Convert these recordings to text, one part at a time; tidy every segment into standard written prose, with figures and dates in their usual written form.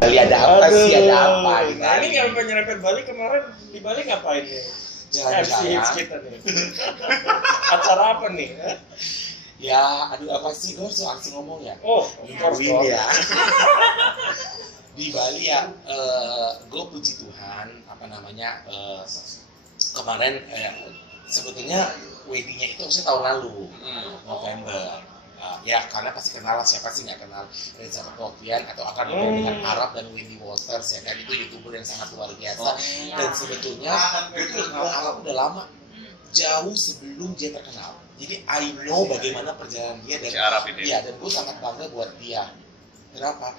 Bali ada apa sih, ada apa di Nah, Bali? ini nyampe nyerempet Bali kemarin, di Bali ngapain nih? MC hits kita nih. Acara apa nih? Ya, aduh apa sih, gue harus langsung ngomong ya? Oh, Win ya. Di Bali ya, gue puji Tuhan, kemarin sebetulnya weddingnya itu harusnya tahun lalu, November. Ya karena pasti kenal lah, siapa sih nggak kenal Reza Patokian atau akan dengan Arab dan Wendy Walters ya kan, itu YouTuber yang sangat luar biasa. Dan sebetulnya gue tuh kenal Arab udah lama, jauh sebelum dia terkenal. Jadi I know bagaimana perjalanan dia dari Arab ini. Ya, dan gue sangat bangga buat dia. Kenapa?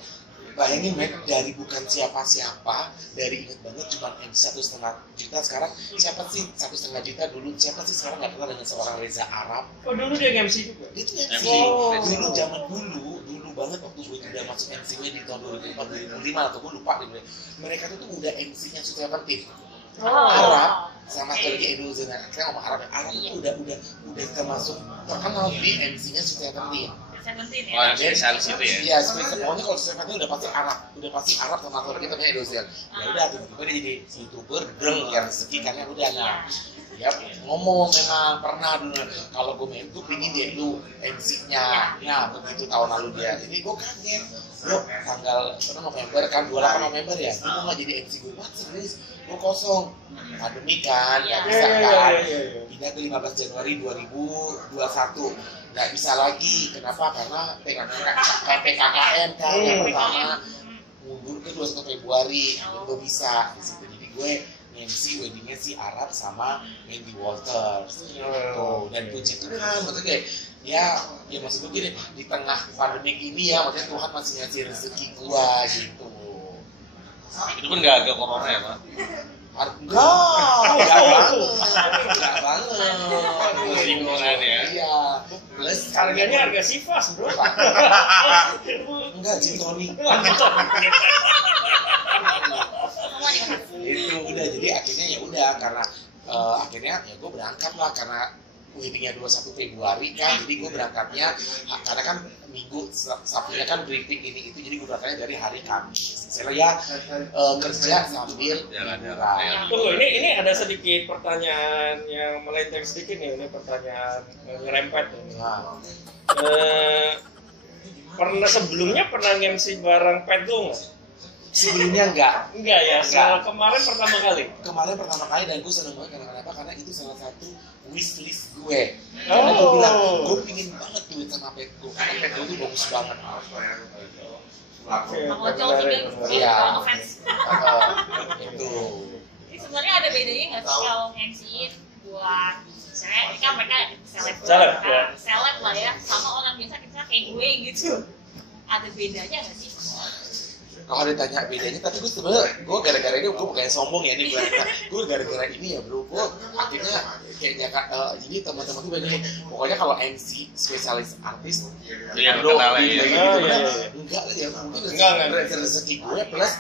Bayangin men, dari bukan siapa-siapa, dari inget banget cuma MC 1,5 juta, sekarang siapa sih 1,5 juta dulu, siapa sih sekarang nggak kenal dengan seorang Reza Arab? Oh dulu dia MC juga? Itu MC. Dulu zaman dulu banget waktu gue udah masuk MCW di tahun 2004, 2005 atau gue lupa deh. Mereka tuh udah MC-nya Sutra Pentif. Arab sama lagi Edo Zena, saya ngomong Arab itu udah termasuk terkenal di MC-nya Sutra Pentif. Oh, yang spesialis itu ya? Iya, pokoknya kalau Seventeen udah pasti Arab sama satu lagi namanya Edozel. Ya udah, tiba-tiba dia jadi YouTuber, dreng yang rezeki karena udah ya ngomong memang pernah dulu kalau gue main tuh pingin dia itu MC-nya. Nah, begitu tahun lalu dia. Jadi gue kaget. Bro, tanggal November kan, 28 November ya. Gue mau nggak jadi MC gue, wah serius? Gue kosong. Pandemi kan, nggak bisa kan. Pindah ke 15 Januari 2021. Nggak bisa lagi, kenapa? Karena PKKM kan yang pertama mundur ke 21 Februari, gue bisa di situ. Jadi gue MC weddingnya si Arab sama Wendy Walters gitu. Dan puji Tuhan, maksudnya kayak ya maksud gue gini, di tengah pandemi ini ya maksudnya Tuhan masih ngasih rezeki gue gitu. Itu pun nggak agak corona ya Pak? Enggak banget. Lingkungan ya? Iya. Plus harganya harga Sivas bro. Enggak, gin tonic. Itu udah, jadi akhirnya ya udah karena akhirnya ya gue berangkat lah karena weddingnya 21 Februari kan, jadi gue berangkatnya karena kan Minggu Sabtunya kan briefing ini itu, jadi gue berangkatnya dari hari Kamis. Saya ya kerja sambil jalan-jalan. Tunggu, ini ada sedikit pertanyaan yang melenceng sedikit nih, ini pertanyaan ngerempet. Sebelumnya pernah MC bareng Pedung nggak? Sebelumnya enggak ya, kemarin pertama kali dan gue seneng banget karena itu salah satu wishlist gue. Karena gue bilang gue pingin banget duit sama Pedro, karena Pedro itu bagus banget. Iya, itu. Ini sebenarnya ada bedanya nggak sih kalau MC-in buat misalnya kan mereka seleb lah ya, sama orang biasa kita kayak gue gitu. Ada bedanya nggak sih? Kalau ditanya bedanya, tapi gue sebenarnya gara-gara ini gue bukan sombong ya nih, gue gara-gara ini ya bro, gue akhirnya kayaknya jadi teman-teman gue banyak pokoknya kalau MC spesialis artis yang kenal ya enggak lah ya, mungkin rezeki gue plus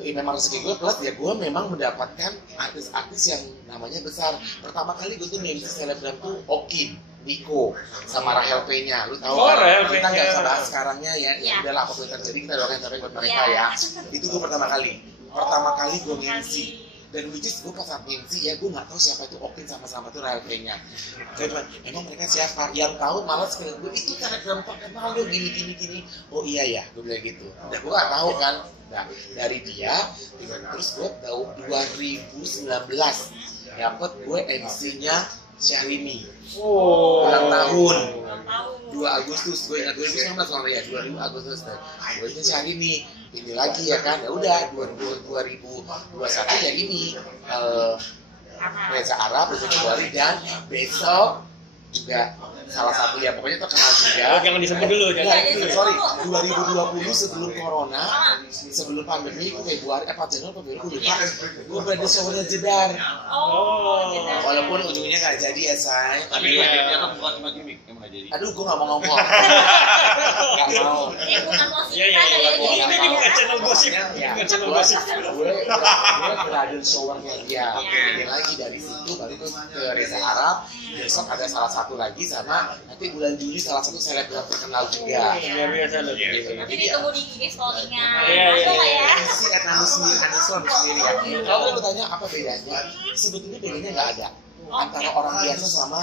memang rezeki gue plus ya gue memang mendapatkan artis-artis yang namanya besar. Pertama kali gue tuh MC selebgram tuh Okin, Niko, sama Rahel P-nya, lu tahu kan? Kita nggak usah bahas sekarangnya ya, udahlah apapun terjadi kita doakan yang terbaik buat mereka ya. Itu gue pertama kali gue MC, dan which is gue pas MC ya gue nggak tahu siapa itu Okin sama itu Rahel P-nya. Kayak cuman, emang mereka siapa? Yang tahu malah sekalian gue itu selebgram terkenal lo gini. Oh iya ya, gue bilang gitu. Dan gue nggak tahu kan. Nah, dari dia, terus gue tahu 2019 dapet gue MC-nya Syahrini. Ulang tahun 2 Agustus, gue ingat 2019 soalnya ya, 2 Agustus gue ingat Syahrini ini lagi ya kan, ya udah 2021 ya ini Reza Arab, Reza Februari, dan besok juga salah satu ya pokoknya terkenal juga. Jangan disebut dulu. Sorry, 2020 sebelum corona, sebelum pandemi, Februari, Januari, gue lupa. Gue berada show-nya Jedar. Walaupun ujungnya nggak jadi ya say. Tapi dia kan bukan cuma gimmick, emang nggak jadi. Aduh, gue nggak mau ngomong. Nggak mau. Bukan mau Iya. Ini bukan channel gosip. Ya, Dengan channel basic. Gue bridal showernya dia. Ini lagi dari situ baru ke Reza Arab. Besok ada salah satu lagi sama nanti bulan Juli salah satu selebgram terkenal juga. Luar biasa loh. Jadi tunggu di IG story-nya. Iya. Masuk lah ya. Si Ernando sendiri ya. Kalau lu tanya apa bedanya, sebetulnya bedanya nggak ada. Antara orang biasa sama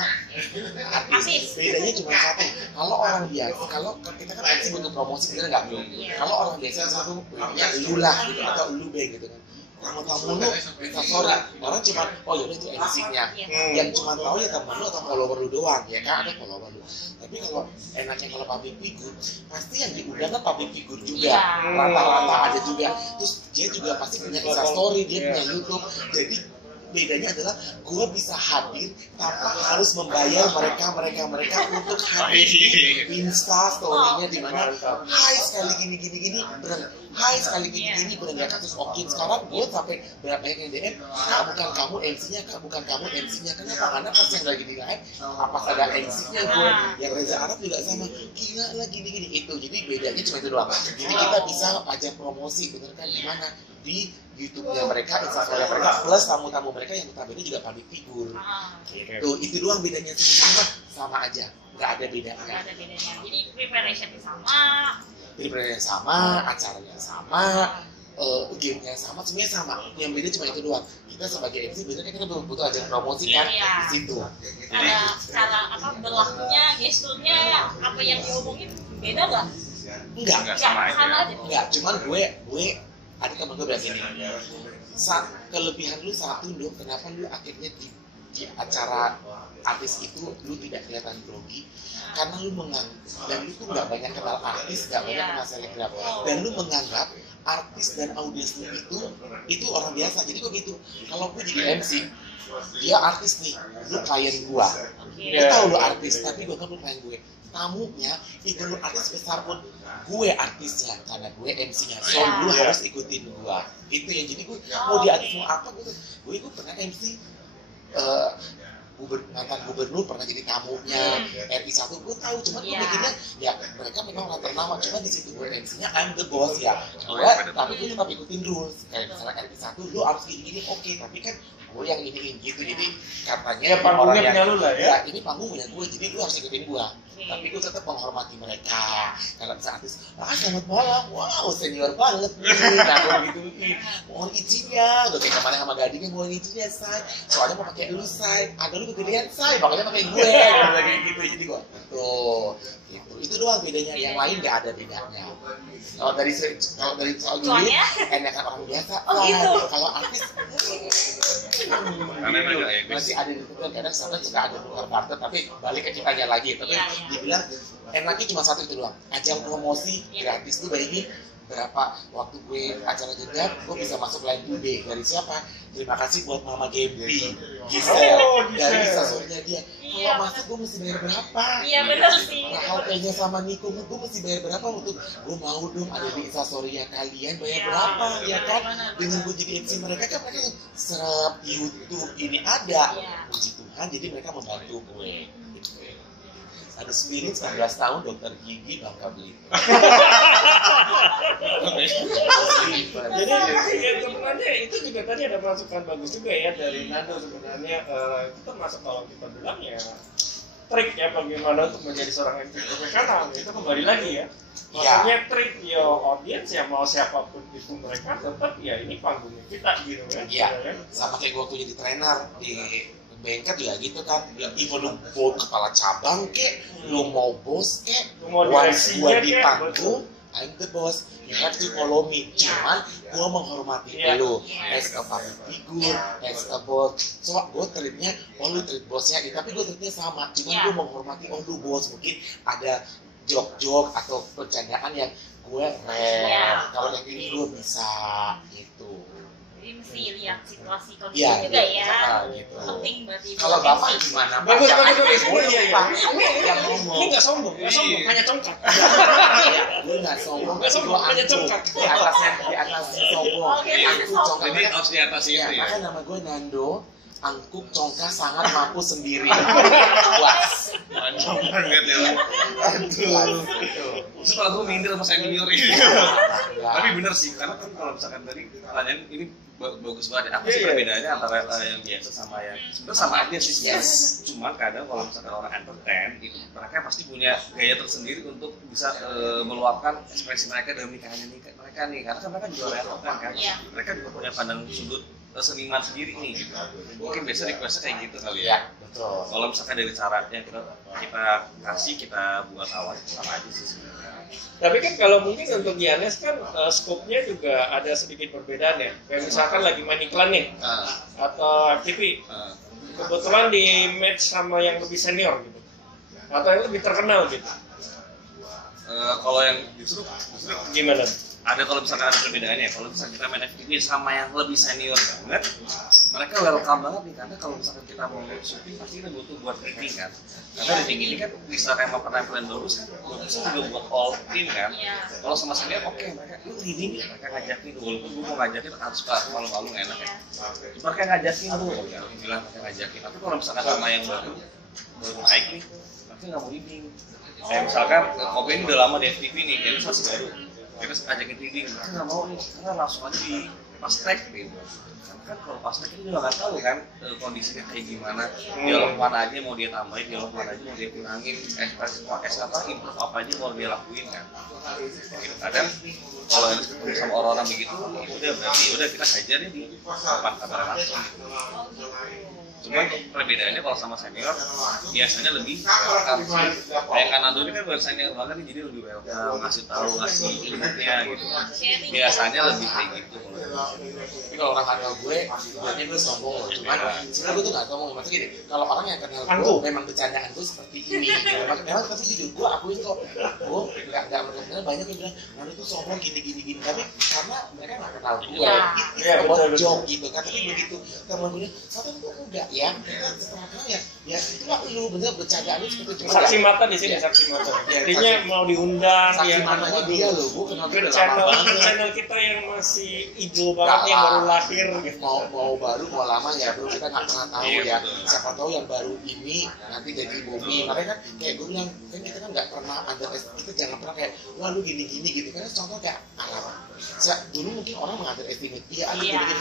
artis. Bedanya cuma satu. Kalau orang biasa, kalau kita kan pasti butuh promosi, kita nggak perlu. Kalau orang biasa satu ya lu lah gitu atau lu bang gitu kan. Tamu lu minta sorry, orang cuma oh yaudah itu MC-nya. Yang cuma tahu ya teman lu atau follower lu doang, ya kan ada follower lu. Tapi kalau enaknya kalau public figure, pasti yang diundang kan public figure juga. Rata-rata ada juga. Terus dia juga pasti punya Instastory, dia punya YouTube. Jadi bedanya adalah gue bisa hadir tanpa harus membayar mereka untuk hadir di Insta story-nya di mana hai sekali gini bener hai sekali gini bener ya kasus Okin sekarang gue sampai berapa yang DM kak bukan kamu MC-nya kenapa karena pas yang lagi di live apa ada MC-nya gue yang Reza Arab juga sama gila lah gini itu jadi bedanya cuma itu doang jadi kita bisa ajak promosi bener kan gimana di YouTube-nya mereka, Instagram mereka, plus tamu-tamu mereka yang notabene juga public figure. Gitu, itu doang bedanya sebenarnya sama aja, nggak ada bedanya. Nggak ada bedanya. Jadi preparation-nya sama, acaranya sama, game-nya sama, semuanya sama. Yang beda cuma itu doang. Kita sebagai MC biasanya kita butuh aja promosi kan di situ. Cara berlakunya, gesturnya, apa yang diomongin beda nggak? Enggak, sama aja. Enggak, cuman gue ada temen gue bilang gini, kelebihan lu satu dong, kenapa lu akhirnya di acara artis itu lu tidak kelihatan grogi? Karena lu menganggap, dan lu tuh gak banyak kenal artis, gak banyak kenal selebgram, dan lu menganggap artis dan audiens lu itu orang biasa. Jadi gue gitu, kalau gue jadi MC, dia artis nih, lu klien gua, lu tahu lu artis, tapi gue kan lu klien gue. Tamunya itu lu artis besar pun gue artisnya karena gue MC-nya so lu harus ikutin gue itu yang jadi gue mau di artis mau apa gue pernah MC mantan gubernur pernah jadi tamunya RI1 gue tahu cuman gue mikirnya ya mereka memang orang ternama cuma di situ gue MC-nya I'm the boss ya tapi gue tetap ikutin rules kayak misalnya RI1 lu harus gini oke tapi kan gue yang ini gitu jadi katanya ya panggungnya punya lu lah ya ini panggung punya gue jadi lu harus ikutin gue tapi gue tetap menghormati mereka kalau misalnya artis selamat malam wow senior banget nih nah gue gitu mohon izinnya gue kayak kemarin sama gadingnya mohon izinnya say soalnya mau pakai lu say ada lu kegedean say makanya pakai gue kayak gitu jadi gue tuh gitu itu doang bedanya yang lain nggak ada bedanya kalau dari soal duit enakan orang biasa kalau artis masih ada di situ kadang suka ada tukar barter tapi balik ke kitanya lagi tapi dibilang enaknya cuma satu itu doang ajang promosi gratis tuh bayangin berapa waktu gue acara jeda gue bisa masuk line 2B dari siapa terima kasih buat Mama Gempi Gisel dari instastorynya dia kalau masuk gue mesti bayar berapa benar sih HP-nya sama Niko gue mesti bayar berapa untuk gue mau dong ada di instastory kalian bayar berapa ya kan dengan gue jadi MC mereka kan mereka serap YouTube ini ada puji Tuhan jadi mereka membantu gue ada spirit 19 tahun dokter gigi Bangka Belitung. Jadi ya, sebenarnya itu juga tadi ada masukan bagus juga ya dari Nando sebenarnya itu termasuk kalau kita bilang ya trik ya bagaimana untuk menjadi seorang MC profesional itu kembali lagi ya. Maksudnya trik your audience ya mau siapapun itu mereka tetap ya ini panggungnya kita gitu kan. Iya. Sama kayak gue tuh jadi trainer di bengkel juga gitu kan ya even lu mau kepala cabang kek lu mau bos kek once gua di panggung I'm the boss you have to follow me cuman gua menghormati lu as a public figure as a boss so gua treatnya lu treat bosnya tapi gua treatnya sama cuman gua menghormati lu bos mungkin ada jok-jok atau bercandaan yang gue kalau yang ini gue bisa gitu jadi mesti lihat situasi kondisi juga ya gitu. Penting berarti kalau bapak gimana bagus yang ngomong ini nggak sombong hanya congkak gue nggak sombong hanya congkak di atasnya sombong jadi harus di atas itu ya makanya nama gue Nando angkuk congkak sangat mampu sendiri. Puas. Panjang banget ya. Aduh. Terus kalau gue minder sama senior ini. Tapi bener sih, karena kan kalau misalkan tadi pertanyaan ini bagus banget. Apa sih perbedaannya antara yang biasa sama yang sebenarnya sama aja sih. Yes. Cuma kadang kalau misalkan orang entertain itu mereka pasti punya gaya tersendiri untuk bisa meluapkan ekspresi mereka dalam nikahannya mereka nih. Karena kan mereka juga entertain kan. Mereka juga punya pandang sudut seniman sendiri nih gitu. Mungkin biasa requestnya kayak gitu kali ya. Betul. Kalau misalkan dari caranya kita kasih, kita buat awal sama aja sih sebenarnya. Tapi kan kalau mungkin untuk Giannis kan skopnya juga ada sedikit perbedaan ya. Kayak misalkan lagi main iklan nih atau FTV, kebetulan di match sama yang lebih senior gitu, atau yang lebih terkenal gitu. Kalau yang justru Gimana? ada, kalau misalkan ada perbedaannya. Kalau misalkan kita main FTV sama yang lebih senior banget, mereka welcome banget nih, karena kalau misalkan kita mau syuting pasti kita butuh buat reading kan. Karena reading ini kan bisa kayak penampilan bagus kan, bagusnya juga buat all team kan. Kalau sama senior oke, mereka lu reading mereka ngajakin, walaupun gue mau ngajakin harus malu-malu nggak enak ya. Mereka ngajakin lu, ya bilang mereka ngajakin. Tapi kalau misalkan sama yang baru naik nih, mereka nggak mau reading. Kayak misalkan Kobe ini udah lama di FTV nih, jadi masih baru. Kita ajakin reading, mereka nggak mau nih, karena langsung aja di pas track gitu. Karena kan kalau pas track itu juga nggak tahu kan kondisinya kayak gimana, dialog mana aja mau dia tambahin, dialog mana aja mau dia kurangin, ekspresi improve apa aja mau dia lakuin kan. Gitu. Kadang kalau ketemu sama orang-orang begitu, ya udah berarti udah kita saja deh di depan kamera langsung. Cuma perbedaannya kalau sama senior biasanya lebih welcome sih. Kayak Kanado ini kan buat senior banget nih, jadi lebih welcome, ngasih ilmunya gitu. Biasanya lebih kayak gitu. Tapi kalau orang kenal gue, sebenarnya gue sombong loh. Cuman sebenarnya gue tuh nggak sombong. Maksudnya gini, kalau orang yang kenal gue, memang bercandaan gue seperti ini. Memang tapi jujur gue akuin kok, gue nggak menurutnya banyak yang bilang, Nando tuh sombong gini. Tapi karena mereka nggak kenal gue, itu bocok gitu. Kan tapi begitu teman gue, satu tuh enggak ya, kita setelah kenal ya itulah lu bener bercandaan itu seperti itu. Saksi mata di sini, saksi mata. Artinya mau diundang, saksi matanya dia loh, gue kenal dia channel kita yang masih idol banget yang baru lahir gitu. Mau baru mau lama ya bro, kita nggak pernah tahu ya. Siapa tahu yang baru ini nanti jadi booming. Makanya kan kayak gue bilang kan kita kan nggak pernah kita jangan pernah kayak wah lu gini gitu. Karena contoh kayak Arab. Dulu mungkin orang mengunderestimate dia ada gini.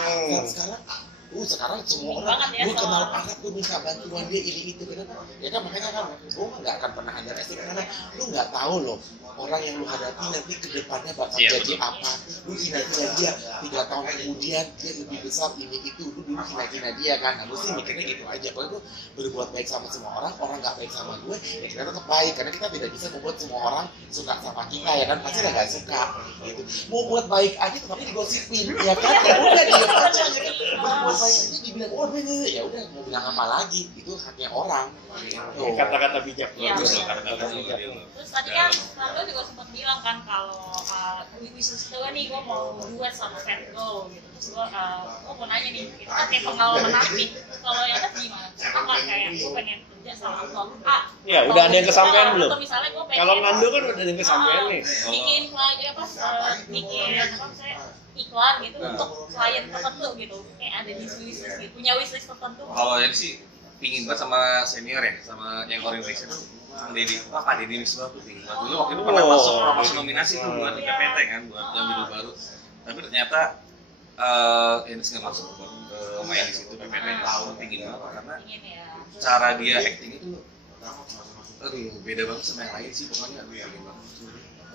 Dan sekarang semua orang gue kenal Arab, gue minta bantuan dia ini itu kan. Ya kan makanya kan gue nggak akan pernah underestimate karena lu nggak tahu loh orang yang lu hadapi nanti kedepannya bakal jadi apa. Lu hina dia 3 tahun kemudian dia lebih besar ini itu, lu dulu hina dia kan. Nah, gue sih mikirnya gitu aja. Kalau gue berbuat baik sama semua orang nggak baik sama gue, ya kita tetap baik karena kita tidak bisa membuat semua orang suka sama kita ya kan, pasti nggak suka gitu. Mau buat baik aja tapi digosipin ya kan, udah dia aja ya kan. Berbuat baik aja dibilang ya udah mau bilang apa lagi, itu haknya orang. Kata-kata bijak. Terus tadi kan Nando juga sempat bilang kan kalau wishlist gue nih gue mau duet sama Fat Go gitu. Terus gue mau nanya nih, itu kan kayak pengalaman nih. Kalau yang ada gimana? Apa kayak gue pengen kerja sama Vlog A? Ya udah ada yang kesampaian belum? Atau misalnya gue pengen kalau Nando kan udah ada yang kesampaian nih. Bikin iklan gitu untuk klien tertentu gitu. Kayak ada di wishlist gitu. Punya wishlist tertentu. Kalau yang sih pingin banget sama senior ya, sama yang orientation tuh Pak Deddy Misbah tuh pingin banget. Dulu waktu itu pernah masuk nominasi tuh buat PPT kan, buat yang baru. Tapi ternyata ini nggak masuk buat main di situ PPT. Aku pingin banget karena cara dia acting itu, beda banget sama yang lain sih pokoknya.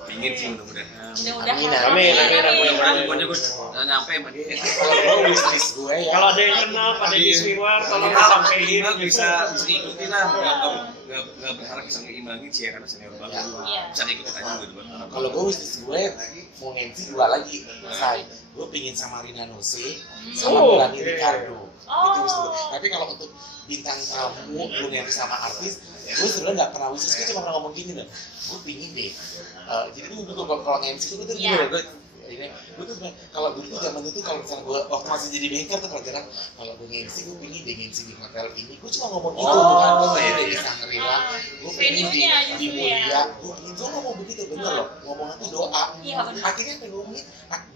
Pingin sih mudah-mudahan. Amin. Mudah-mudahan pokoknya gue nyampe sama dia. Kalau gue wishlist gue ya. Kalau ada yang kenal, ada di Swiwar, tolong sampein. Bisa ikutin lah. Nggak berharap bisa ngeimbangi sih ya karena senior banget. Bisa ikutin aja gue. Kalau gue wishlist gue mau MC 2 lagi. Gue pingin sama Rina Nose sama Melanie Ricardo. Itu wishlist gue. Tapi kalau untuk bintang tamu gue yang sama artis, gue sebenarnya nggak pernah wishlist. Gue cuma pernah ngomong gini loh. Gue pingin deh. Jadi gue kalau MC gue tuh gini loh. ini gue tuh kalau dulu zaman itu kalau misalnya gue waktu masih jadi banker tuh pelajaran kalau gue nge-MC gue pengen deh nge-MC di hotel ini gue cuma ngomong gitu bukan gue pengen di Shangri-La gue pengen di Mulia gue ngomong begitu bener loh ngomongnya tuh doa akhirnya pengen ngomongin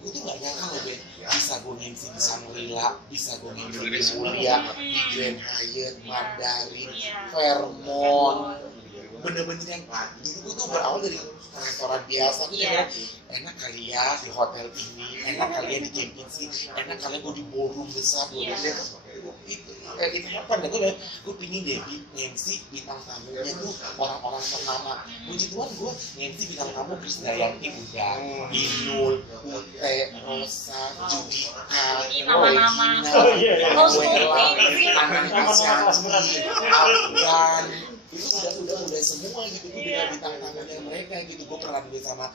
gue tuh gak nyangka loh Ben bisa gue nge-MC di Shangri-La bisa gue nge-MC di Mulia di Grand Hyatt Mandarin Fairmont bener-bener yang dulu gue tuh berawal dari restoran biasa tuh ya enak kali ya di hotel ini enak kali ya di Kempinski enak kali gue di ballroom besar itu apa deh gue pingin deh MC bintang tamunya tuh orang-orang ternama puji Tuhan gue MC bintang tamu Krisdayanti udah Inul Ute Rosa Judika nama-nama Afgan itu udah semua gitu gue dengan bintang tamunya mereka gitu gue pernah duet sama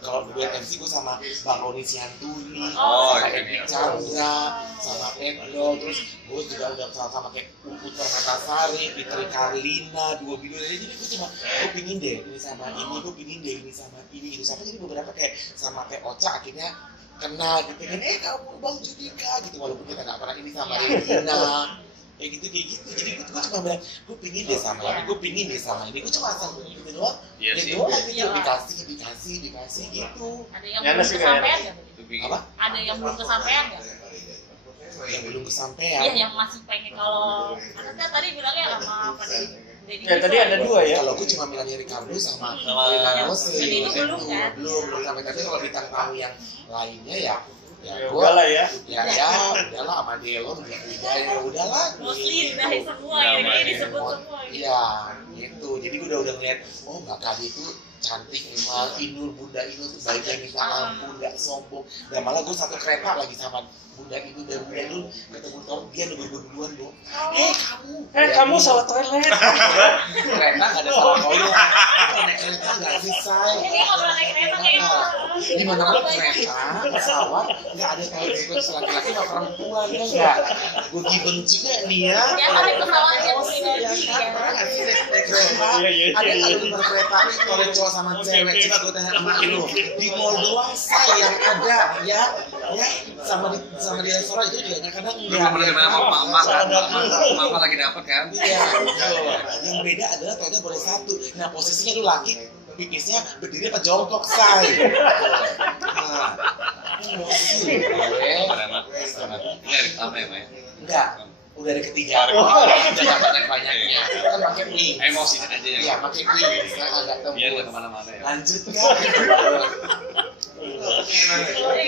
kalau duet MC gue sama Bang Roni Sianturi sama Edi Chandra sama Pedro terus gue juga udah sama kayak Puput Permatasari Fitri Karlina dua video jadi gue pingin deh ini sama ini gue pingin deh ini sama ini gitu sampai jadi beberapa kayak sama kayak Ocha akhirnya kenal gitu kan kamu Bang Judika gitu walaupun kita nggak pernah ini sama Regina kayak gitu jadi gue cuma bilang gue pingin deh sama ini gue pingin deh sama ini gue cuma asal gitu doang gitu dikasih gitu ada yang belum kesampean nggak apa ada yang belum kesampean nggak yang belum kesampean iya yang masih pengen kalau kan tadi bilangnya sama ya tadi ada dua ya kalau gue cuma bilangnya Ricardo sama Rina Rose itu belum kan belum sampai tadi kalau bintang tamu yang lainnya ya udah lah ya udahlah sama Delon gitu ya udahlah mostly udah semua ini disebut semua iya gitu jadi gue udah ngeliat Mbak Kadi itu cantik memang Inul Bunda Inul tuh baik dan minta ampun nggak sombong dan malah gue satu kereta lagi sama Bunda Inul dan Bunda Inul ketemu Tom dia nunggu gue duluan dong kamu salah toilet kereta nggak ada salah toilet naik kereta nggak selesai ini nggak pernah naik kereta kayak gitu di mana kereta pesawat nggak ada toilet khusus laki-laki sama perempuan ya nggak gue given juga nih ya naik pesawat yang pribadi naik kereta ada kalau di kereta toilet cowok sama cewek coba gue tanya sama lu di mall doang say yang ada ya sama di restoran itu juga kadang mama lagi dapat kan iya yang beda adalah toiletnya boleh satu nah posisinya lu laki pipisnya berdiri apa jongkok say ini reklama ya Pak ya enggak udah ada ketiga jangan banyak-banyaknya kan pakai mie emosi aja ya iya pakai mie agak tembus biar nggak kemana-mana ya lanjut nggak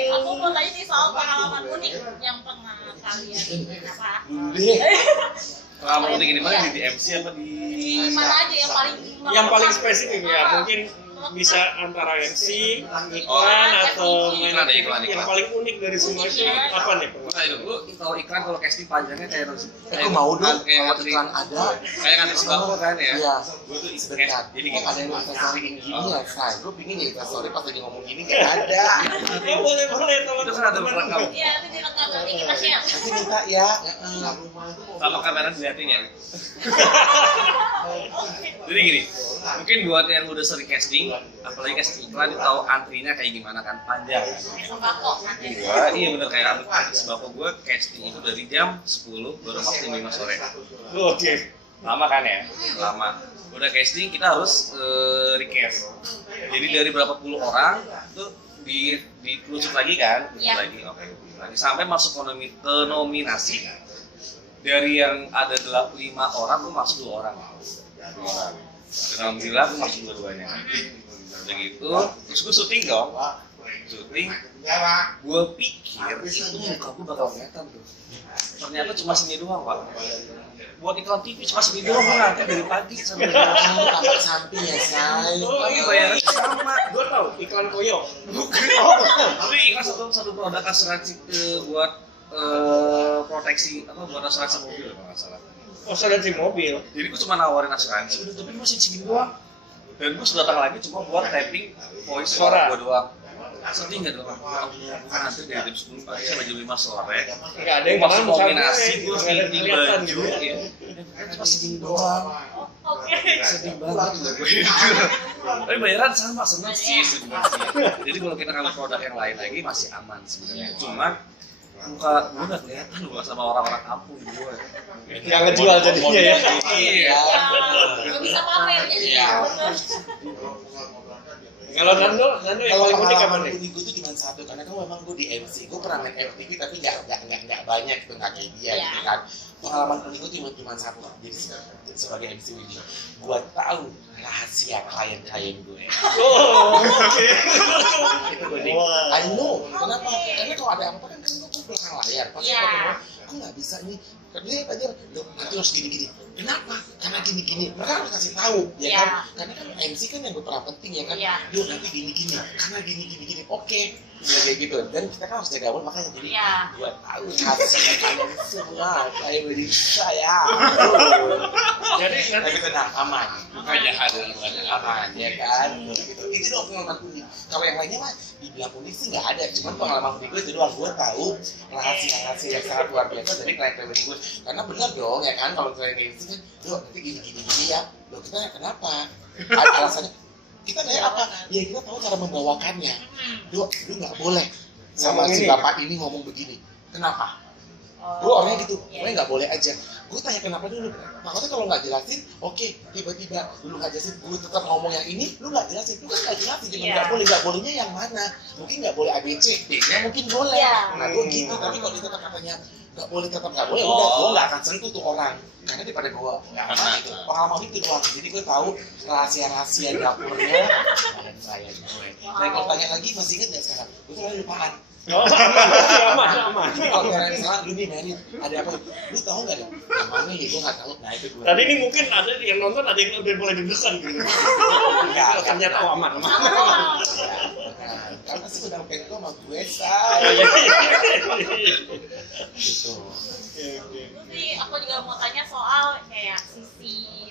aku mau tanya nih soal pengalaman unik yang pernah kalian apa deh pengalaman unik ini mana di MC apa di mana aja yang paling spesifik ya mungkin bisa antara MC, iklan atau iklan. Yang paling unik dari semua itu apa nih? Kalau iklan kalau casting panjangnya kayak aku mau dong kalau iklan ada kayak nganter sembako kan ya iya sebentar ini ada yang instastory gini ya say gue pingin ya instastory pas lagi ngomong gini nggak ada boleh itu kan ada rekam iya itu direkam nanti kita share nanti minta ya sama kamera dilihatin ya jadi gini mungkin buat yang udah sering casting apalagi casting iklan itu tahu antrinya kayak gimana kan panjang sembako iya bener kayak sembako gue casting itu dari jam 10 baru waktu 5 sore oke lama kan ya lama udah casting kita harus recast jadi dari berapa puluh orang itu dikerucut lagi kan lagi lagi sampai masuk ke nominasi dari yang ada 5 orang tuh masuk 2 orang dan alhamdulillah aku masuk 2-duanya udah gitu terus gue syuting dong gue pikir itu muka gue bakal kelihatan tuh ternyata cuma sini doang pak buat iklan TV cuma sini doang ngangkat dari pagi sampai angkat samping ya say tapi bayarannya sama gue tau iklan koyo tapi iklan satu produk asuransi buat proteksi buat asuransi mobil kalau nggak salah asuransi mobil jadi gue cuma nawarin asuransi udah tapi masih segini doang dan gue sudah datang lagi cuma buat tapping voice suara gue doang sedih nggak dong nanti dari jam 10 pagi sampai jam 5 sore nggak ada yang masuk mau nominasi gue tinggi kelihatan baju gitu cuma segini doang oke sedih banget Tapi bayaran sama, seneng sih sebenarnya. Jadi kalau kita ngambil produk yang lain lagi masih aman sebenarnya. Cuman muka gue nggak kelihatan gue sama orang-orang kampung gue. Yang ngejual jadinya ya. Iya. Nggak bisa pamer jadi. Kalau Nando yang paling unik apa nih? Gue tuh cuma satu, karena kan memang gue di MC, gue pernah main FTV tapi nggak banyak tuh nggak kayak dia gitu kan. Pengalaman unik gue cuma satu, jadi sebagai MC ini, gue tahu rahasia klien gue. Oh, Itu gue nih. I know, kenapa? Karena kalau ada apa kan gue belakang layar, pasti aku nggak bisa nih. Lihat aja, nanti harus gini-gini. Kenapa? Karena gini-gini. Mereka harus kasih tahu, ya kan? Karena kan MC kan yang berperan penting ya kan. Dia nanti gini-gini. Karena gini-gini. Oke, kayak gitu. Dan kita kan harus jaga awal, makanya jadi gue tahu hasilnya kalian semua. Kayak beri saya. Jadi tapi tenang, aman. Bukannya ada aman, ya kan? Gitu. Itu dong pengalaman unik. Kalau yang lainnya mah dibilang unik sih nggak ada. Cuman pengalaman unik gue itu doang. Gue tahu rahasia-rahasia yang sangat luar biasa dari klien-klien gue. Karena benar dong ya kan, kalau klien itu kan, loh nanti gini ya. Loh kita kenapa? Alasannya kita nanya apa? Ya kita tahu cara membawakannya. Loh lu nggak boleh sama si bapak ini ngomong begini. Kenapa? Gue orangnya gitu, orangnya nggak boleh aja. Gue tanya kenapa dulu, makanya kalau nggak jelasin, oke, tiba-tiba lu nggak jelasin, gue tetap ngomong yang ini, lu nggak jelasin, lu kan nggak jelasin, cuma nggak bolehnya yang mana? Mungkin nggak boleh ABC, D-nya mungkin boleh. Nah gue gitu, tapi kalau dia tetap katanya nggak boleh, tetap nggak boleh, udah gue nggak akan sentuh tuh orang, karena daripada gue nggak aman gitu. Pengalaman itu doang, jadi gue tahu rahasia-rahasia dapurnya dan klien gue. Nah kalau tanya lagi masih inget nggak sekarang? Gue tuh lagi lupaan. aman. Jadi kalau kalian misalnya lu nih merit, ada apa? Lu tahu nggak deh? Emangnya ya gue nggak tahu. Nah itu gue. Tadi ini mungkin ada yang nonton, ada yang udah mulai deg-degan gitu. Ternyata aman. Karena sih sedang pengen sama gue say. Gitu. Jadi aku juga mau tanya soal kayak sisi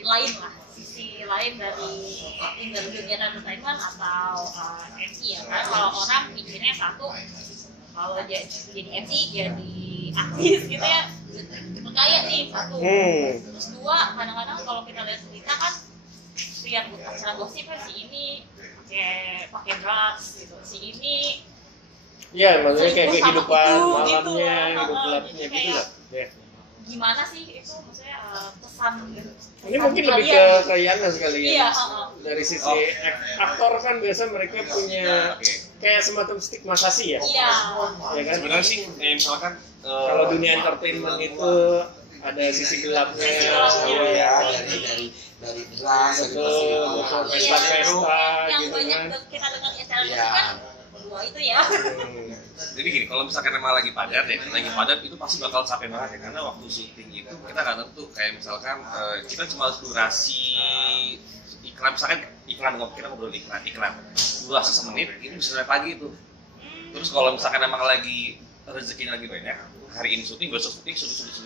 lain dari dunia entertainment atau MC ya kan. Kalau orang mikirnya satu, kalau jadi MC jadi artis gitu ya, percaya nih satu. Terus dua, kadang-kadang kalau kita lihat berita kan lihat acara gosip kan si ini pakai drugs gitu, si ini maksudnya kayak kehidupan itu, malamnya, gitu. hidup gelapnya gitu lah. Gimana sih itu maksudnya pesan ini mungkin lebih ke Yana sekali ya. Dari sisi aktor kan biasa mereka punya kayak semacam stigmatisasi ya. Iya. Ya kan? Sebenarnya sih misalkan kalau dunia entertainment itu ada sisi gelapnya. Ya dari drugs, betul, pesta-pesta yang gitu banyak kan. kita dengar ya kan dua itu ya. Jadi gini, kalau misalkan emang lagi padat itu pasti bakal capek banget ya, karena waktu syuting itu kita nggak tentu, kayak misalkan kita cuma durasi iklan, misalkan iklan, kita ngobrol iklan durasi semenit, ini bisa sampai pagi itu. Terus kalau misalkan emang lagi rezekinya lagi banyak, hari ini syuting, besok syuting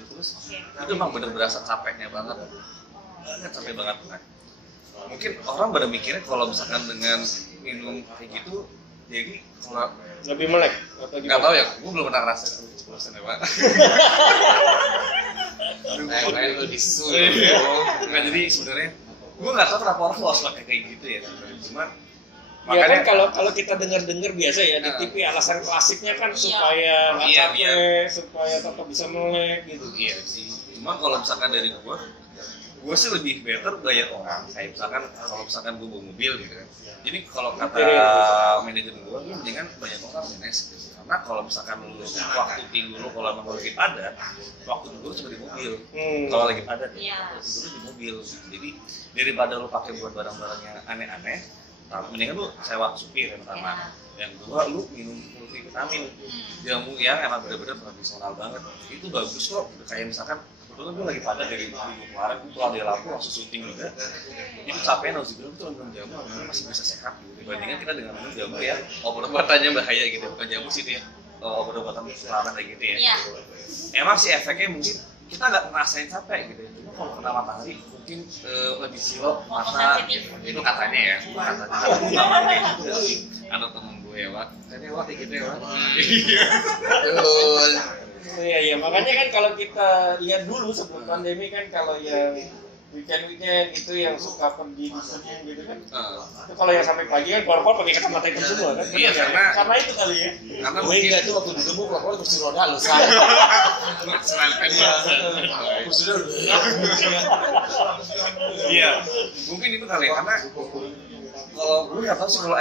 terus, itu emang bener berasa capeknya banget capek banget kan. Mungkin orang pada mikirnya kalau misalkan dengan minum kayak gitu, jadi kalau lebih melek atau gimana? Nggak tahu ya, gue belum pernah ngerasain 100% ya Pak. Kayak lu disuruh. Nggak, jadi sebenarnya gue nggak tahu kenapa orang harus pakai kayak gitu ya sebenarnya. Cuma ya kan kalau kita dengar biasa ya di TV alasan klasiknya kan supaya nggak capek, supaya tetap bisa melek gitu. Iya sih. Cuma kalau misalkan dari gue sih lebih better bayar orang. Kayak misalkan kalau misalkan gue bawa mobil gitu kan. Jadi kalau kata manajer gue, mendingan banyak orang manage gitu. Karena kalau misalkan lu waktu tidur lu kalau memang lagi padat, waktu tidur cuma di mobil. Kalau lagi padat ya, waktu tidur di mobil. Jadi daripada lu pakai buat barang-barang yang aneh-aneh, mendingan lu sewa supir yang pertama. Yang kedua, lu minum multivitamin, jamu yang emang benar-benar tradisional banget. Itu bagus kok. Kayak misalkan kebetulan gue lagi padat dari minggu kemarin, gue pulang dari Lampung langsung syuting juga. Itu capek, harus dibilang tuh minum jamu, masih bisa sehat gitu. Dibandingkan kita dengan minum jamu ya, obat-obatannya bahaya gitu, bukan jamu sih itu ya, obat-obatan selatan kayak gitu ya. Emang sih efeknya mungkin kita nggak ngerasain capek gitu ya. Cuma kalau kena matahari mungkin lebih silau mata gitu. Itu katanya ya, katanya gue nggak pakai juga sih. Ada temen gue ya Pak, katanya Wak kayak gitu ya Pak. Iya. Iya, makanya kan kalau kita lihat dulu sebelum pandemi kan kalau yang weekend itu yang suka pergi di sini gitu kan. Itu kalau yang sampai pagi kan keluar pakai kacamata hitam semua kan. Iya, karena itu kali ya. Karena Gue ingat tuh waktu dulu keluar kursi roda lo saya. Kursi roda. Iya, mungkin itu kali ya, karena kalau gue nggak tahu sih kalau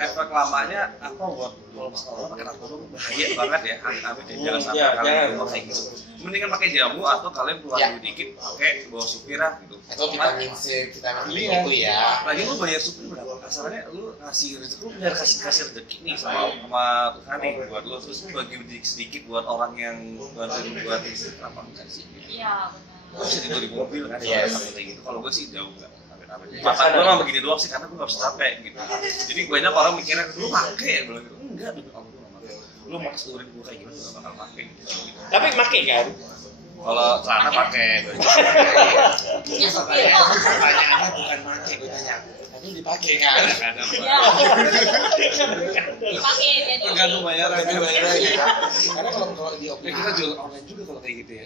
efek lamanya apa buat kalau misalnya pakai narkoba bahaya banget ya, amit-amit ya, jangan sampai kalian keluar kayak gitu. Mendingan pakai jamu atau kalian keluar dulu dikit pakai bawa supir gitu. Atau vitamin C, vitamin D itu ya. Lagi lu bayar supir berapa? Asalnya lu ngasih rezeki, lu biar kasih rezeki nih sama Tuhan nih buat lu, terus lu bagi sedikit buat orang yang bantuin buat apa enggak sih? Iya benar. Gue bisa tidur di mobil kan, kayak gitu. Kalau gue sih jauh nggak. Mata gue mah begini doang sih karena gue nggak bisa capek gitu. Jadi banyak orang mikirnya lu pakai ya, bilang gitu. Enggak, demi Allah gue nggak pakai. Lu maksurin gue kayak gitu nggak bakal pakai. Tapi pakai kan? Kalau celana pakai. Pertanyaannya bukan pakai, gue tanya. Tapi dipakai kan? Iya. Dipakai jadi. Tergantung bayaran. Karena kalau di Ya kita jual online juga kalau kayak gitu ya.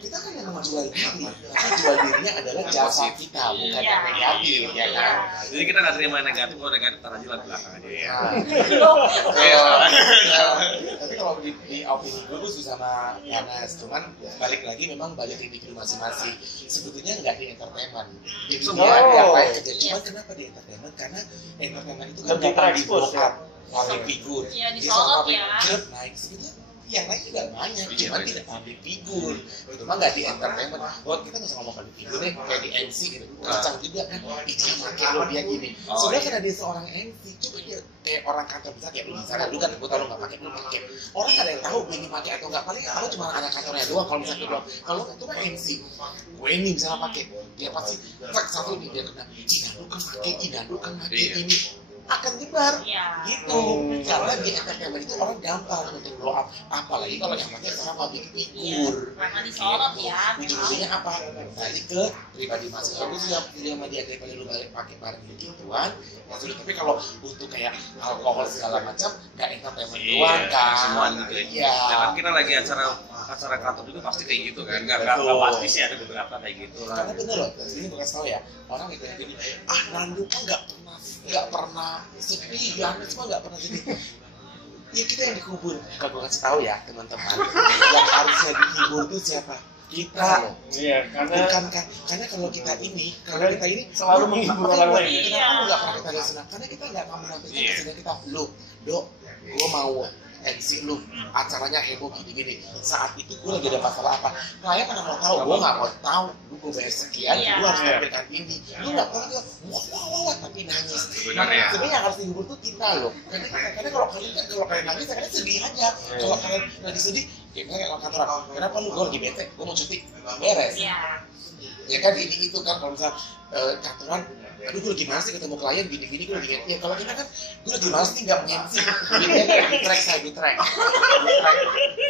Kita kan yang menjual diri, tapi jual dirinya adalah jasa kita, bukan yang negatif, ya kan? Jadi kita nggak terima negatif, kalau negatif tar aja lah belakang aja ya. Tapi kalau di opini gue tuh sama Yanas, cuman balik lagi memang balik ke individu masing-masing. Sebetulnya nggak di entertainment. Jadi dia ngapain kerja, cuman kenapa di entertainment? Karena entertainment itu kan gampang di blow up, public figure. Iya, disorot ya. Naik sebetulnya yang lain juga banyak, cuma tidak public figure. Itu mah nggak di entertainment. Buat kita nggak ngomong public figure deh, kayak di MC gitu, kencang juga kan. Dia pakai lo dia gini. Sebenarnya karena dia seorang MC, coba dia kayak orang kantor besar kayak lu misalnya, lu kan gue tahu nggak pakai, lu pakai. Orang ada yang tahu ini pakai atau nggak, paling tahu cuma anak kantornya doang. Kalau misalnya doang, kalau itu kan MC, gue ini misalnya pakai, dia pasti tak satu nih dia kena. Ina lu kan pakai ini. Akan nyebar gitu, karena di entertainment itu orang gampang untuk blow up, apalagi kalau yang pakai sama public figure. Karena disorot ya. Ujung-ujungnya apa? Balik ke pribadi masing-masing. Aku sudah pilih sama dia daripada lu balik pakai barang begituan. Maksudnya tapi kalau untuk kayak alkohol segala macam, nggak entertainment doang kan? Semua gitu ya. Iya. Kan kita lagi acara kantor juga pasti kayak gitu kan, nggak pasti sih ada beberapa kayak gitu lah. Karena bener loh, ini bukan tahu ya, orang itu yang gini, Nando kan nggak pernah sepi, Yanis mah nggak pernah sepi. Ya kita yang dikubur, kalau gue kasih tahu ya teman-teman, yang harusnya dihibur itu siapa? Kita loh. Iya, karena kalau kita ini selalu menghibur orang lain. Kenapa lu nggak pernah kita lihat senang? Karena kita nggak mau menampilkan kesedihan kita. Dok, gue mau MC lu, acaranya heboh gini-gini. Saat itu gue lagi ada masalah apa? Klien mana mau tahu? Gue nggak mau tahu. Gue bayar sekian, gue harus tampilkan ini. Lu nggak tahu dia, wah, tapi nangis. Sebenarnya yang harus dihibur tuh kita loh. Karena kalau kalian nangis, kalian sedih aja. Kalau kalian lagi sedih, ya kayak kantoran. Kenapa lu? Gue lagi bete, gue mau cuti, beres. Ya kan ini itu kan kalau misal kantoran. Aduh gue lagi males nih ketemu klien gini-gini, gue lagi ya kalau kita kan gue lagi males nih nggak menyensi, di track.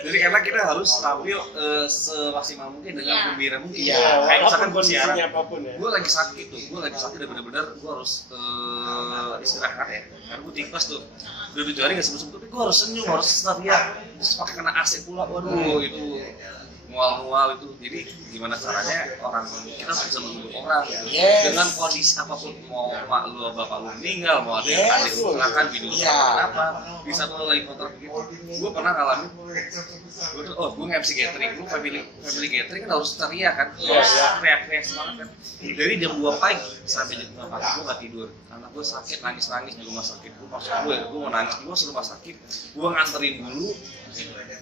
Jadi karena kita harus tampil semaksimal mungkin dengan gembira mungkin. Iya. Kayak misalkan gue siaran, apapun ya. gue lagi sakit tuh, dan bener-bener gue harus istirahat ya. Karena gue tipes tuh, udah 7 hari nggak sembuh-sembuh, tapi gue harus senyum, harus teriak, terus pakai kena AC pula, waduh itu mual-mual itu. Jadi gimana caranya orang kita bisa menghibur orang dengan kondisi apapun, mau mak lu bapak lu meninggal, mau ada yang adik lu kecelakaan, bini lu kenapa, bisa tuh lagi kontrak gitu. Gue pernah ngalamin, gue nge-MC gathering, lu family gathering kan harus teriak kan, teriak semangat kan. Dari jam 2 pagi sampai jam 5 pagi gue gak tidur, karena gue sakit, nangis di rumah sakit. Gue maksud gue mau nangis, gue masuk rumah sakit, gue nganterin dulu,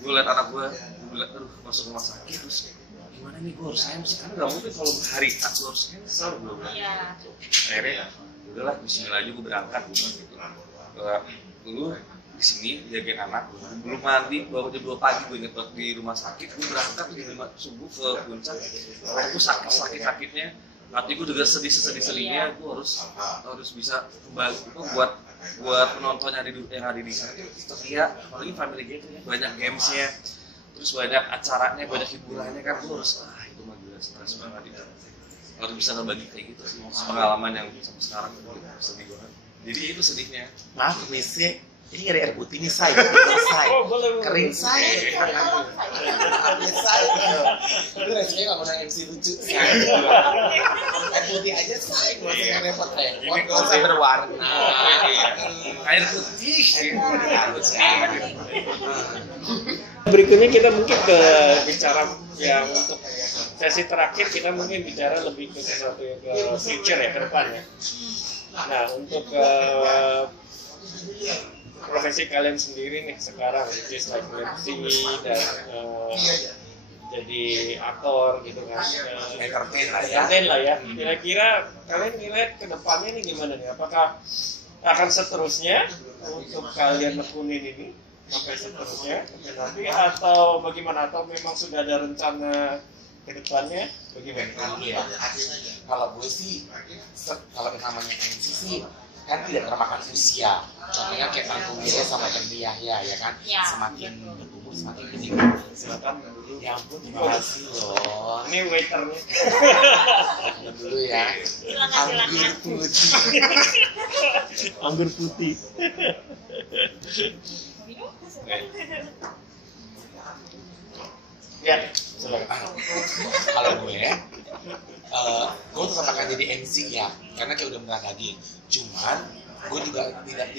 gue liat anak gue bilang, aduh masuk rumah sakit, terus gimana nih gue harus MC, karena gak mungkin kalau hari H gue harus cancel belum. Akhirnya udahlah, bismillah aja gue berangkat gitu. Lu di sini jagain anak, belum mandi, baru jam 2 pagi gue inget di rumah sakit, gue berangkat di subuh ke puncak, aku sakitnya, hati gue juga sedih-sedihnya, gue harus bisa kembali buat penonton yang ada di sana itu setia, apalagi family gitu ya, banyak gamesnya, terus banyak acaranya, banyak hiburannya kan, gue harus itu mah gila stres banget itu. Harus bisa ngebagi kayak gitu sih, pengalaman yang sampai sekarang gitu, sedih banget. Jadi itu sedihnya. Maaf misi, ini nggak ada air putih nih say, boleh. kering say, itu resikonya kalau orang MC lucu say, air putih aja say, nggak usah repot repot, nggak usah berwarna, Air putih. Berikutnya kita mungkin ke bicara yang untuk sesi terakhir, kita mungkin bicara lebih ke sesuatu yang ke future ya, ke depan ya. Nah, untuk profesi kalian sendiri nih sekarang, which is like MC dan jadi aktor gitu kan, entertain lah ya. Kira-kira kalian ngeliat ke depannya nih gimana nih? Apakah akan seterusnya untuk kalian nekunin ini sampai seterusnya nanti, atau bagaimana, atau memang sudah ada rencana ke depannya bagaimana? Ya. Kalau gue sih, kalau namanya MC sih kan tidak termakan usia. Contohnya kayak Tanggung Jawab sama Hendy Yahya ya kan, semakin berumur semakin gede. Silakan dulu. Ya ampun, terima kasih loh. Ini waiternya. Dulu ya. Anggur putih. Anggur putih. Ya, silakan. Kalau gue tetap akan jadi MC ya, karena kayak udah benar lagi. Cuman gue juga tidak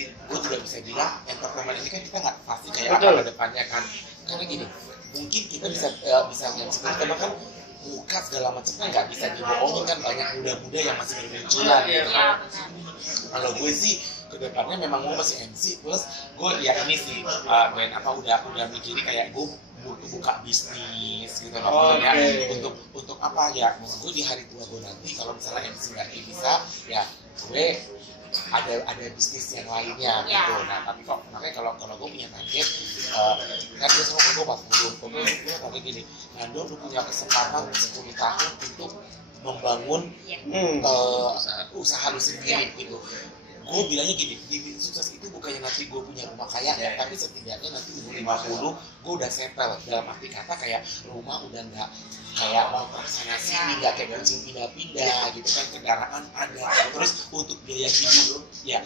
bisa bilang entertainment ini kan kita nggak pasti kayak apa ke depannya kan. Karena gini, mungkin kita bisa MC, tapi kan muka segala macam kan nggak bisa dibohongin kan, banyak muda-muda yang masih bermunculan gitu kan. Kalau gue sih kedepannya memang gue masih MC, plus gue ya ini sih udah mikirin kayak gue buka bisnis gitu maksudnya. Untuk apa ya, gue di hari tua gue nanti kalau misalnya MC nggak bisa ya gue ada bisnis yang lainnya gitu. Nah tapi makanya kalau gue punya target kan gue sama gue 40, gue target gini, Nando lu punya kesempatan 10 tahun untuk membangun usaha lu sendiri gitu. Gue bilangnya gini, sukses itu bukannya nanti gue punya rumah kaya ya, tapi setidaknya nanti umur 50 gue udah settle, dalam arti kata kayak rumah udah nggak kayak mau sana sini, nggak kayak kucing pindah-pindah gitu kan, kendaraan ada, terus untuk biaya hidup ya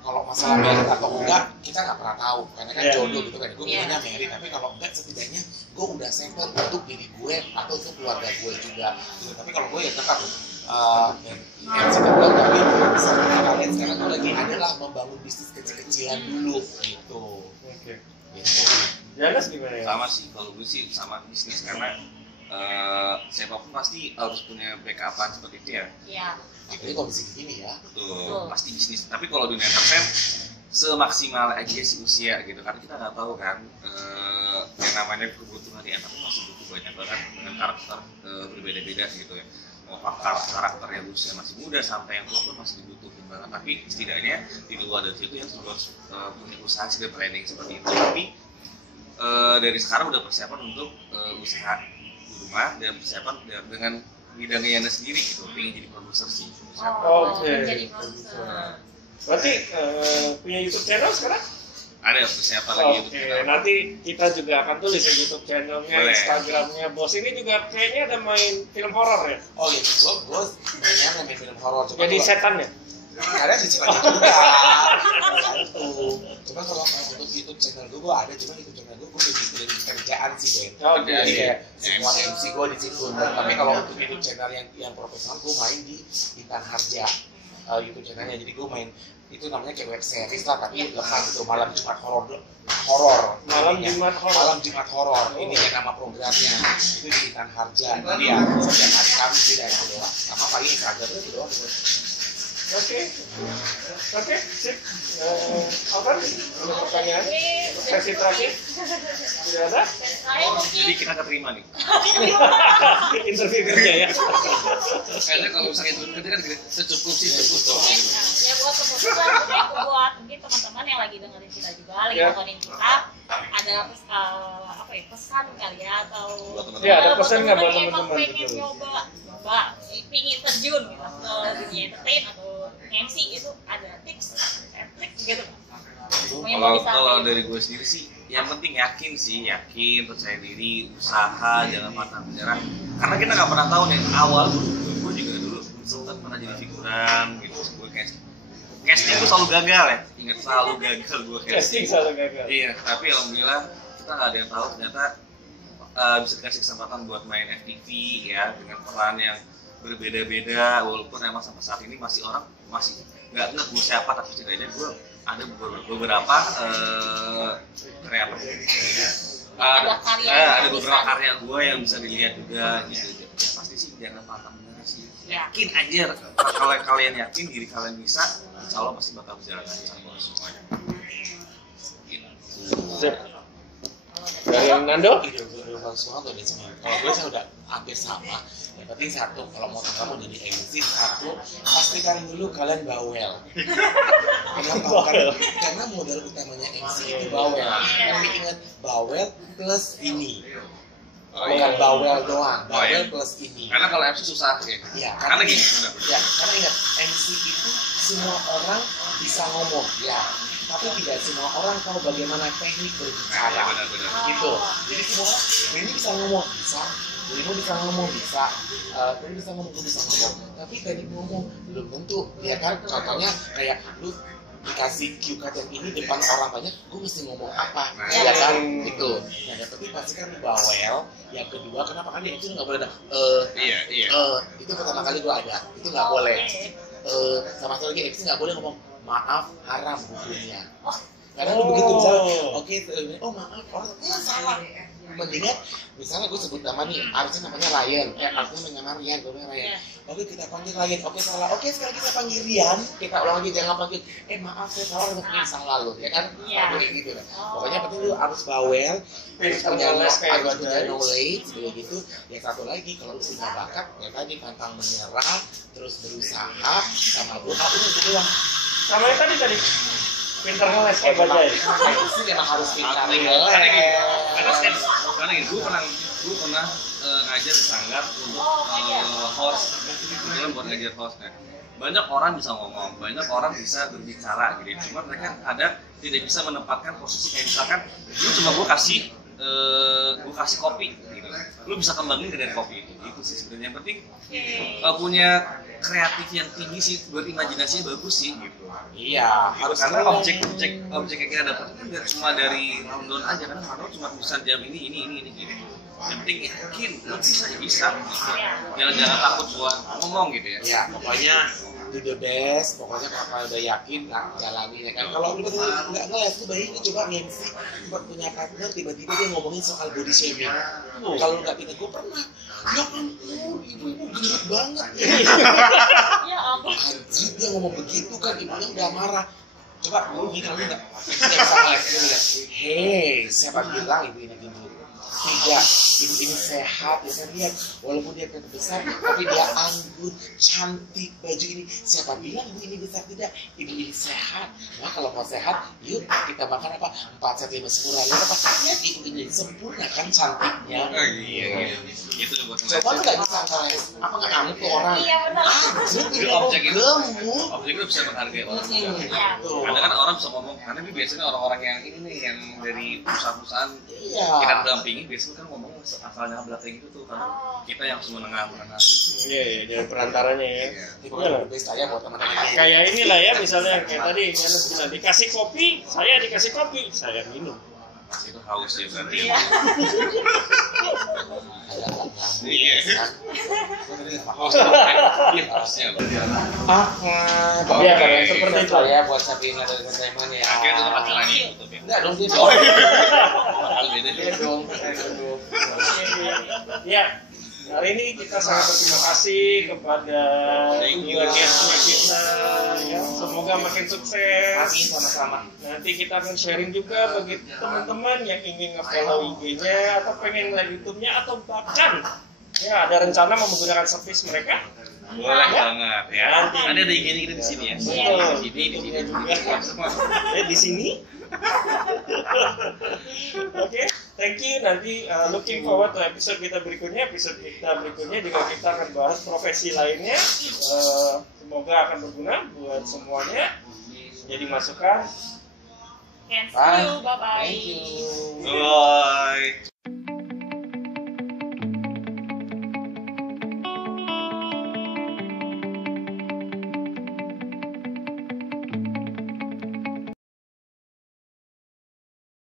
kalau masalah merit atau enggak kita nggak pernah tahu karena kan jodoh gitu kan. Gue pengennya merit, tapi kalau enggak setidaknya gue udah settle untuk diri gue atau untuk keluarga gue juga gitu. Tapi kalau gue ya tetap tapi seperti kalian sekarang tuh lagi adalah membangun bisnis kecil-kecilan dulu gitu. Oke. Jalas gimana ya? Sama sih, kalau gue sih sama bisnis, karena siapapun pasti harus punya backupan seperti itu ya. Iya. Jadi kondisi gini ya. Betul, pasti bisnis. Tapi kalau dunia entertain semaksimal aja sih usia gitu, karena kita nggak tahu kan yang namanya kebutuhan di entertain masih butuh banyak banget dengan karakter berbeda-beda gitu ya. Mau karakter yang usia masih muda sampai yang tua pun masih dibutuhkan banget. Tapi setidaknya di luar dari situ yang harus punya usaha sih, planning seperti itu. Tapi dari sekarang udah persiapan untuk usaha di rumah dan persiapan dengan bidangnya Yana sendiri gitu, pengen jadi produser sih. Oke. Jadi produser. Berarti punya YouTube channel sekarang? Ada persiapan lagi YouTube channel. Nanti kita juga akan tulis ya YouTube channelnya, Instagramnya. Bos ini juga kayaknya ada main film horor ya? Oh iya, gue mainnya main film horor. Jadi setan ya? Ada di channel juga. Itu. Cuma kalau untuk YouTube channel gue ada, cuma YouTube channel gue lebih kerjaan sih Ben. Oke. Jadi kayak semua MC gue di situ. Tapi kalau untuk YouTube channel yang profesional, gue main di Intan Harja YouTube channelnya. Jadi gue main itu namanya kayak web series lah, tapi lepas itu malam Jumat horor. Malam Jumat horor. Ini yang nama programnya. Itu di Intan Harja. Jadi ya setiap hari Kamis tidak itu doang. Sama pagi Instagram itu doang. Oke, sip. Apa nih? Ada pertanyaan? Sesi terakhir? Tidak ada? Saya mungkin Jadi kita keterima nih. Interview kerja ya? Kayaknya kalau misalnya interview kerja kan secukup sih, cukup. ya buat teman-teman, buat mungkin teman-teman yang lagi dengerin kita juga, lagi nontonin kita, ada pesan kali ya, atau ada pesan nggak buat yang emang teman-teman? pengen nyoba, pingin terjun gitu ke dunia entertain atau MC gitu, ada tips, trik gitu. Kalau dari gue sendiri sih, yang penting yakin, percaya diri, usaha, jangan pantang menyerah. Karena kita nggak pernah tahu nih awal gue juga dulu sempat pernah jadi figuran gitu, gue kayak Casting gue selalu gagal ya, ingat selalu gagal gue Casting selalu gagal. Iya, tapi alhamdulillah kita nggak ada yang tahu ternyata bisa dikasih kesempatan buat main FTV ya dengan peran yang berbeda-beda, walaupun emang sampai saat ini masih nggak ingat gue siapa, tapi setidaknya gue ada beberapa ada beberapa karya gue yang bisa dilihat juga gitu. Ya, pasti sih jangan pantang menyerah sih. Yakin aja, kalau kalian yakin diri kalian bisa, insya Allah pasti bakal berjalan lancar semuanya. Sip. Dari Nando? Udah bagus banget udah semua. Kalau gue saya udah hampir sama. Yang penting satu, kalau mau kamu jadi MC, satu, pastikan dulu kalian bawel. Kenapa? Karena modal utamanya MC itu bawel. Tapi ingat, bawel plus ini. Bukan bawel doang, bawel plus ini. Karena kalau MC susah ya. Ya, karena gini. Ya, karena ingat, MC itu semua orang bisa ngomong, ya. Tapi tidak semua orang tahu bagaimana teknik berbicara. Benar-benar. Gitu. Jadi semua ini bisa ngomong, bisa. Ini bisa ngomong, bisa. Ini bisa ngomong, bisa ngomong. Tapi teknik ngomong belum tentu. Ya kan, contohnya kayak lu dikasih cue card yang ini depan orang banyak, gue mesti ngomong apa? Ya kan, gitu. Nah, yang penting pastikan lu bawel. Yang kedua, kenapa kan itu nggak boleh ada itu pertama kali gue ada, itu nggak boleh. Sama satu lagi, MC nggak boleh ngomong maaf, haram hukumnya. Karena lu begitu misalnya, oke, maaf, orang salah. Mendingan, misalnya gue sebut nama nih, harusnya namanya Ryan, artinya nama Ryan, gue bilang Ryan. Oke, kita panggil Ryan, oke salah, oke sekarang kita panggil Rian, kita ulang lagi, jangan panggil, maaf saya salah, mungkin salah lo, ya kan? Boleh gitu kan. Pokoknya penting lu harus bawel, harus punya knowledge, gitu. Yang satu lagi, kalau lu punya bakat, ya tadi pantang menyerah, terus berusaha, sama doa, udah gitu doang. Sama yang tadi pintar ngeles kayak bajai. Itu memang harus pintar ngeles. Karena gue pernah ngajar di Sanggar untuk host, kebetulan buat ngajar host kan. Banyak orang bisa ngomong, banyak orang bisa berbicara gitu. Cuma mereka tidak bisa menempatkan posisi kayak misalkan, lu cuma gue kasih kopi gitu. Lu bisa kembangin dari kopi itu sih sebenarnya. Yang penting punya kreatif yang tinggi sih, berimajinasinya bagus sih gitu. Iya, harus karena objek yang kita dapat itu cuma dari rundown aja, karena rundown cuma bisa jam ini gitu. Yang penting yakin, lu bisa gitu. Jangan takut buat ngomong gitu ya. Ya, pokoknya do the best, pokoknya kalau udah yakin jalani ya kan. Kalau lu nggak ngeles, lu bayangin coba MC buat punya partner tiba-tiba dia ngomongin soal body shaming. Kalau nggak pintar, gue pernah. Ya ampun, ibu-ibu gendut banget. Ya ampun. Anjir, dia ngomong begitu kan, ibunya udah marah. Coba lu mikir nggak? Dia bisa ngeles. Hei, siapa bilang ibu ini gendut? Tidak, ibu ini sehat, ya kan lihat. Walaupun dia kata besar, tapi dia anggun, cantik baju ini. Siapa bilang ibu ini besar? Tidak, ibu ini sehat. Nah kalau mau sehat, yuk kita makan apa? 4 set 5 sempurna. Lihat apa? Lihat ibu ini sempurna kan cantiknya. Iya. Itu buat coba lu nggak bisa ngeles, apa nggak ngamuk ke orang? Iya benar. Jadi objek itu bisa menghargai orang. Karena kan orang bisa ngomong, karena biasanya orang-orang yang ini nih yang dari perusahaan-perusahaan kita dampingi biasanya kan ngomong asalnya belakang itu tuh, karena kita yang semua menengah. Iya, jadi perantaranya ya. Itu kan best aja buat teman-teman. Kayak inilah ya, misalnya kayak tadi Janus bilang dikasih kopi, saya minum. Itu haus ya berarti. Iya. Iya. Hausnya. Ya kayak seperti itu ya buat Sabrina dari teman-teman ya. Akhirnya tutup acaranya tutup ya. Enggak dong dia. Bakal beda. Dia dong. Ya, hari ini kita sangat berterima kasih kepada guest-nya kita. Ya, semoga makin sukses. Amin, sama-sama. Nanti kita akan sharing juga bagi teman-teman yang ingin nge-follow IG-nya atau pengen live YouTube-nya atau bahkan ya ada rencana mau menggunakan service mereka. Boleh banget ya. Nanti. Ada IG-nya kita di sini ya. Di sini juga. Di sini. Oke, thank you. Nanti looking forward to episode kita berikutnya. Episode kita berikutnya juga kita akan bahas profesi lainnya. Semoga akan berguna buat semuanya. Jadi masukan. Thank you, bye-bye. Thank you. Bye.